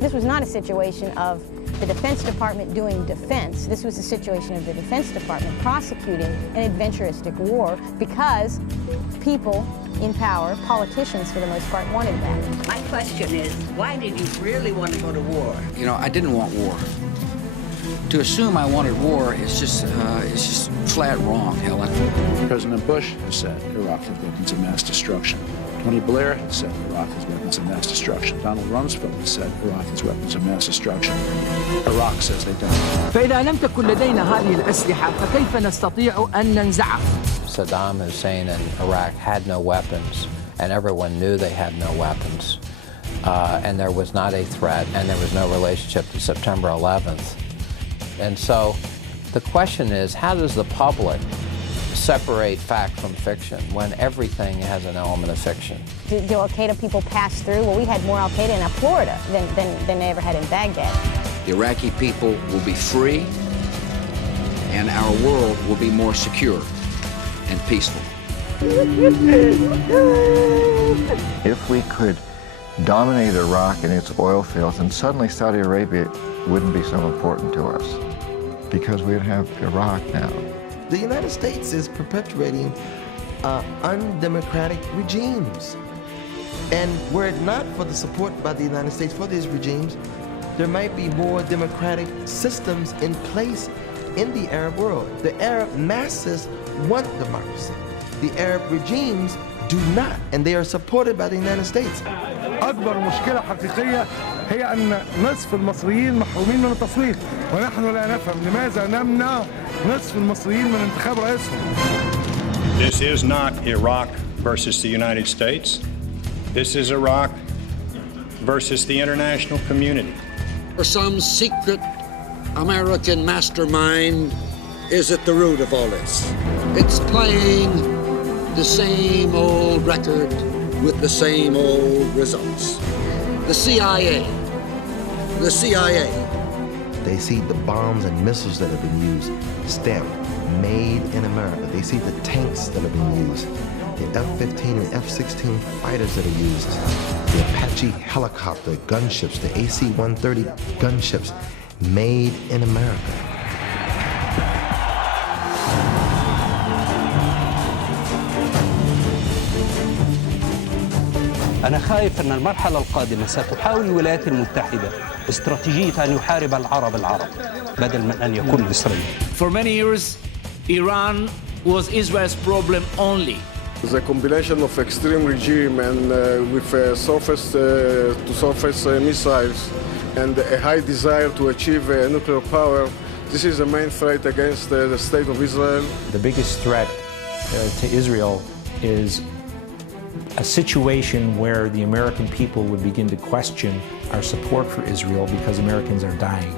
This was not a situation of the Defense Department doing defense. This was a situation of the Defense Department prosecuting an adventuristic war because people in power, politicians for the most part, wanted that. My question is, why did you really want to go to war? You know, I didn't want war. To assume I wanted war is just flat wrong, Helen. President Bush has said Iraq has weapons of mass destruction. Tony Blair has said Iraq has weapons of mass destruction. Donald Rumsfeld has said Iraq has weapons of mass destruction. Iraq says they don't. فإذا لم تكن لدينا هذه الأسلحة فكيف نستطيع أن ننزعها؟ Saddam Hussein and Iraq had no weapons, and everyone knew they had no weapons. And there was not a threat, and there was no relationship to September 11th. And so the question is, how does the public separate fact from fiction when everything has an element of fiction? Do Al-Qaeda people pass through? Well, we had more Al-Qaeda in Florida than they ever had in Baghdad. The Iraqi people will be free, and our world will be more secure and peaceful. If we could dominate Iraq and its oil fields, and suddenly Saudi Arabia wouldn't be so important to us because we'd have Iraq now. The United States is perpetuating undemocratic regimes. And were it not for the support by the United States for these regimes, there might be more democratic systems in place in the Arab world. The Arab masses want democracy. The Arab regimes do not, and they are supported by the United States. أكبر مشكلة حقيقية هي أن نصف المصريين محرومين من التصويت، ونحن لا نفهم لماذا نمنع نصف المصريين من انتخاب رئيسهم. This is not Iraq versus the United States. This is Iraq versus the international community. Or some secret American mastermind is at the root of all this. It's playing the same old record with the same old results. The CIA. They see the bombs and missiles that have been used, stamped, made in America. They see the tanks that have been used, the F-15 and F-16 fighters that are used, the Apache helicopter gunships, the AC-130 gunships, made in America. أنا خايف أن المرحلة القادمة ستحاول الولايات المتحدة استراتيجية أن يحارب العرب بدل من أن يكون إسرائيل. For many years, Iran was Israel's problem only. The combination of extreme regime and with surface-to-surface missiles and a high desire to achieve nuclear power, this is the main threat against the state of Israel. The biggest threat to Israel is a situation where the American people would begin to question our support for Israel because Americans are dying.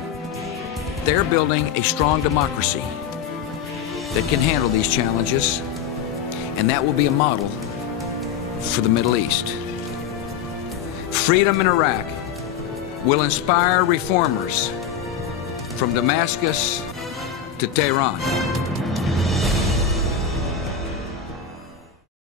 They're building a strong democracy that can handle these challenges, and that will be a model for the Middle East. Freedom in Iraq will inspire reformers from Damascus to Tehran.